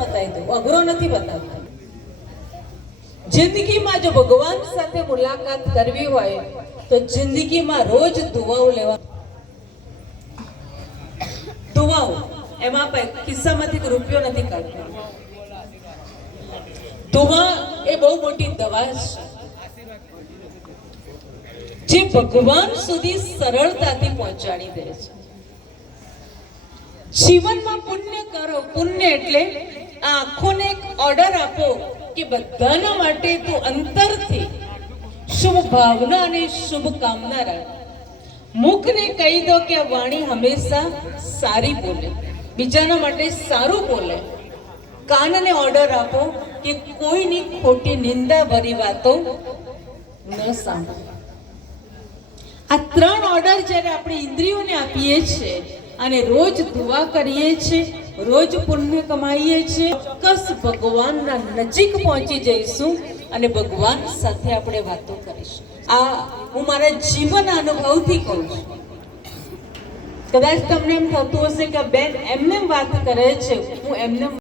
બતાવી દઉં, અઘરો નથી બતાવતા. જિંદગીમાં જો ભગવાન સાથે મુલાકાત કરવી હોય તો જિંદગીમાં રોજ દુઆઓ લેવા. દુઆઓ એમાં ખિસ્સામાંથી રૂપિયો નથી કાઢતો. દુઆ એ બહુ મોટી દવા છે જે ભગવાન સુધી સરળતાથી પહોંચાડી દે છે. જીવનમાં પુણ્ય કરો. પુણ્ય એટલે આ આંખોને એક ઓર્ડર આપો કે બધાના માટે તું અંતરથી શુભ ભાવના અને શુભ કામના રાખ. મુખને કહી દો કે આ વાણી હંમેશા સારી બોલે, બીજાના માટે સારું બોલે. કાનને ઓર્ડર આપો કે કોઈની ખોટી નિંદા ભરી વાતો ન સાંભળે. આ 3 ઓર્ડર જ્યારે આપણે ઇન્દ્રિયોને આપીએ છીએ અને રોજ દુઆ કરીએ છીએ, રોજ પુણ્ય કમાઈએ છીએ, ચોક્કસ ભગવાનના નજીક પહોંચી જઈશું અને ભગવાન સાથે આપણે વાતો કરીશું. આ હું મારા જીવન અનુભવથી કહું છું. કદાચ તમને એમ થતું હશે કે બેન એમને વાત કરે છે, હું એમને